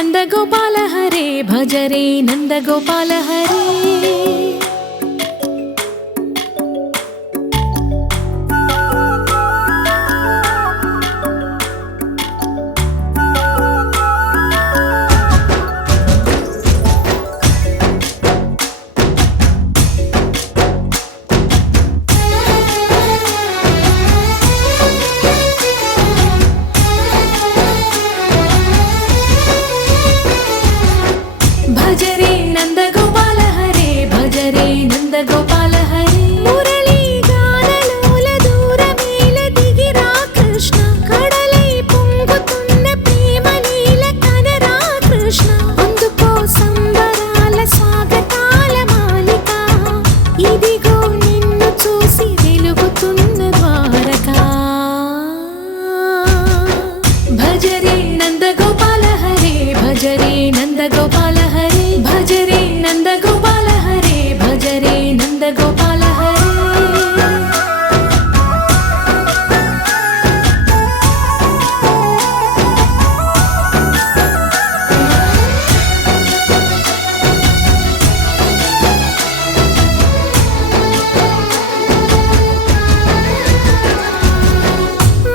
नंदगोपाल हरे भज रे नंदगोपाल हरे। भज रे नंदगोपाल हरे भज रे नंदगोपाल हरे। मुरली गानलोल दूरमेल दिगिरा कृष्ण कड़लै పొంగుతున్న ప్రేమ లీల కనరా కృష్ణ। అందుకో సంబరాల స్వాగతాల మాలిక ఇదిగో నిన్ను చూసి వెలుగుతున్న ద్వారకా। భజ రే నందగోపాల హరే భజ రే नंदगोपाल हरे भज रे नंदगोपाल हरे भज रे नंदगोपाल हरे।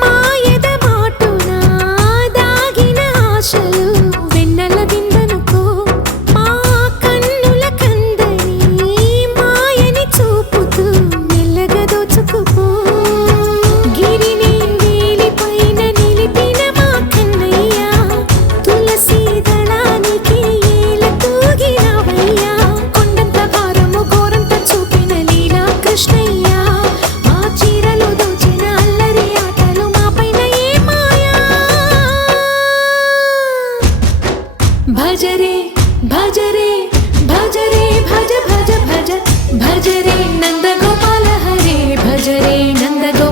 మాయద మాటున దాగిన ఆశలు వెన్నెల విందనుకో మా కన్నుల కందని మాయని చూపుతూ మెల్లగా దోచుకుపో। గిరిని వేలిపైన నిలిపిన మా కన్నయ్య తులసి దళానికి ఏల తూగినవయ్యా। కొండంత భారము గోరంత చూపిన లీలా కృష్ణయ్య మా చీరలు దోచిన అల్లరి ఆటలు మా పైన ఏ మాయా। भज रे भज रे भज रे भज भज भज भज रे नंदगोपाल हरे भज रे नंदगोपाल